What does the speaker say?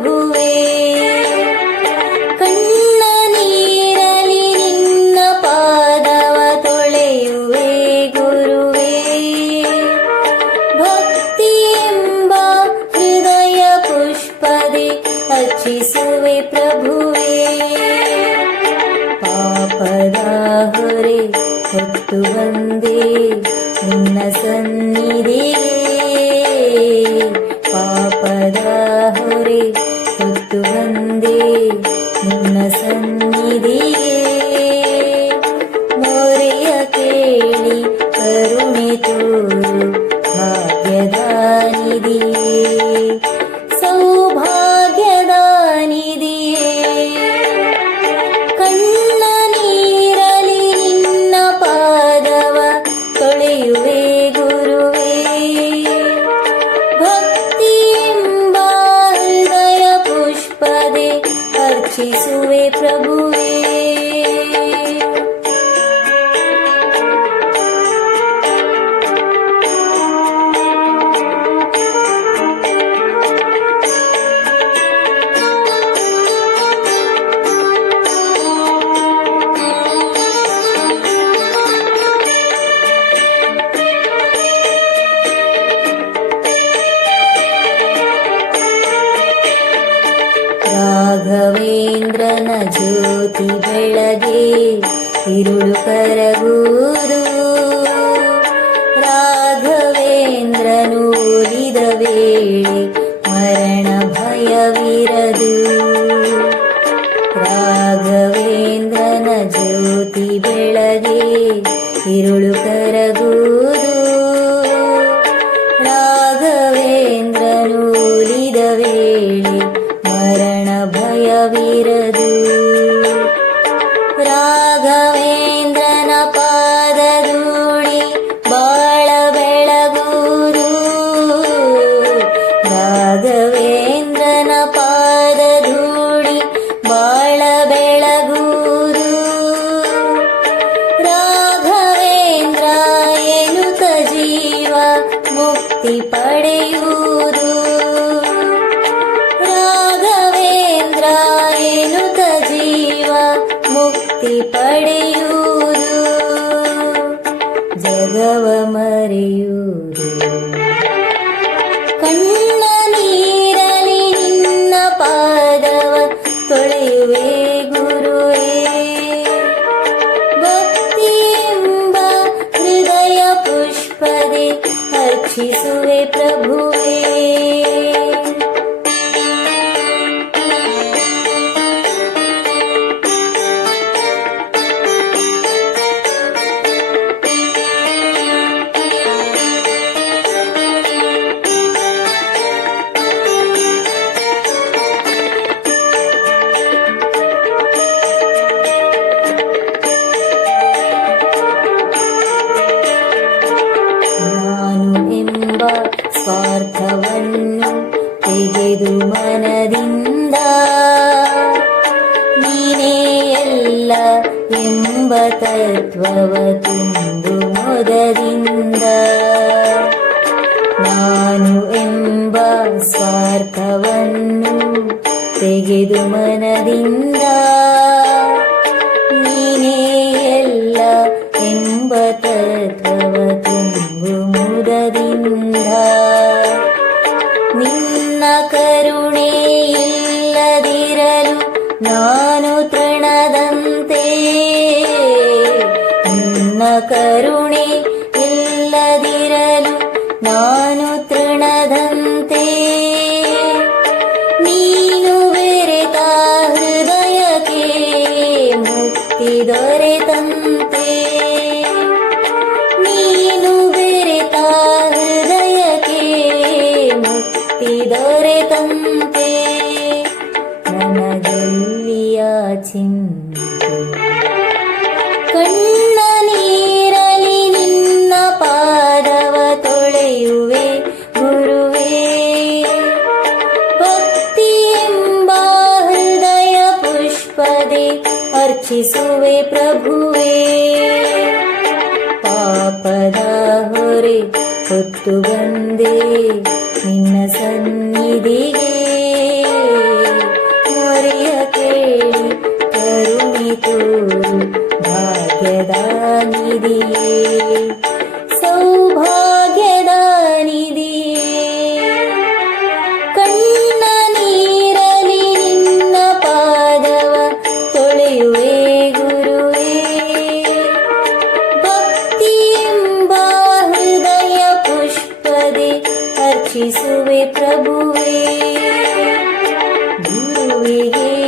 ಪ್ರಭುವೇ. ಕಣ್ಣ ನೀರಲಿ ನಿನ್ನ ಪಾದವ ತೊಳೆಯುವೆ ಗುರುವೇ. ಭಕ್ತಿ ಎಂಬ ಹೃದಯ ಪುಷ್ಪದೆ ಅರ್ಚಿಸುವೆ ಪ್ರಭುವೇ. ಪಾಪದ ಹೊರೆ ಹೊತ್ತು ಬಂದೆ ನಿನ್ನ ಸನ್ನಿಧಿಗೆ. ಪಾಪದ ಹೊರೆ ಹೊತ್ತು ಬಂದೆ ನಿನ್ನ ಸನ್ನಿಧಿಗೆ. ಮೊರೆಯ ಕೇಳಿ ಕರುಣೆ ತೋರು ಭಾಗ್ಯದ ನಿಧಿಯೇ. ಸೌಭಾಗ್ಯದ ನಿಧಿಯೇ. ಕಣ್ಣ ನೀರಲಿ ನಿನ್ನ ಪಾದವ ತೊಳೆಯುವೆ ಗುರುವೇ. ಭಕ್ತಿ ಎಂಬ ಹೃದಯ ಪುಷ್ಪದೆ ಅರ್ಚಿಸುವೆ ಪ್ರಭುವೇ. ರಾಘವೇಂದ್ರನ ಜ್ಯೋತಿ ಬೆಳಗೆ ഇരുಳು ಕರಗುವುದು. ರಾಘವೇಂದ್ರನು ಒಲಿದ ವೇಳೆ ಮರಣ ಭಯವಿರದು. ರಾಘವೇಂದ್ರನ ಜ್ಯೋತಿ ಬೆಳಗೆ ഇരുಳು ಕರಗುವುದು. ರಾಘವೇಂದ್ರನು ಒಲಿದ ವೇಳೆ ಮರಣ ಭಯವಿರದು. ರಾಘವೇಂದ್ರನ ಪಾದಧೂಳಿ ಬಾಳ ಬೆಳಗುವುದು. ರಾಘವೇಂದ್ರನ ಪಾದಧೂಳಿ ಬಾಳ ಬೆಳಗುವುದು. ರಾಘವೇಂದ್ರ ಎನ್ನುತ್ತ ಜೀವ ಮುಕ್ತಿ ಪಡೆಯುವುದು. ರಾಘವೇಂದ್ರ ಎನ್ನುತ್ತ ಜೀವ ಮುಕ್ತಿ ಪಡೆಯುವುದು. ಜಗವ ಮರೆಯುವುದು. ಕಣ್ಣ ನೀರಲಿ ನಿನ್ನ ಪಾದವ ತೊಳೆಯುವೆ ಗುರುವೇ. ಭಕ್ತಿ ಎಂಬ ಹೃದಯ ಪುಷ್ಪದೆ ಅರ್ಚಿಸುವೆ ಪ್ರಭುವೇ. ಸ್ವಾರ್ಥವನ್ನು ತೆಗೆದು ಮನದಿಂದ ನೀನೇ ಎಲ್ಲ ಎಂಬ ತತ್ವವ ತುಂಬು ಮೊದಲಿಂದ. ನಾನು ಎಂಬ ಸ್ವಾರ್ಥವನ್ನು ತೆಗೆದು ಮನದಿಂದ ನೀನೇ ಎಲ್ಲ ಎಂಬ ತತ್ವವ ತುಂಬು ಮುದದಿಂದ. ನಿನ್ನ ಕರುಣೆ ಇಲ್ಲದಿರಲು ನಾನು ತೃಣದಂತೆ. ನಿನ್ನ ಕರುಣೆ ಇಲ್ಲದಿರಲು ನಾನು ತೃಣದಂತೆ. ನೀನು ಬೆರೆತ ಹೃದಯಕ್ಕೆ ಮುಕ್ತಿ ದೊರೆತಂತೆ. ನೀನು ಬೆರೆತ ಹೃದಯಕ್ಕೆ ಮುಕ್ತಿ ದೊರೆತಂತೆ. ನನಗೆಲ್ಲಿಯ ಚಿಂತೆ. ಕಣ್ಣ ನೀರಲಿ ನಿನ್ನ ಪಾದವ ತೊಳೆಯುವೆ ಗುರುವೇ. ಭಕ್ತಿ ಎಂಬ ಹೃದಯ ಪುಷ್ಪದೆ ಅರ್ಚಿಸುವೆ ಪ್ರಭುವೇ. ಪಾಪದ ಹೊರೆ ಹೊತ್ತು ಬಂದೆ ನಿನ್ನ ಸನ್ನಿಧಿಗೆ. ಪಡೆಯುವೆ ಗುರುವೇ. ಭಕ್ತಿ ಎಂಬ ಹೃದಯ ಪುಷ್ಪದೆ ಅರ್ಚಿಸುವೆ ಪ್ರಭುವೇ. ಗುರುವಿಗೆ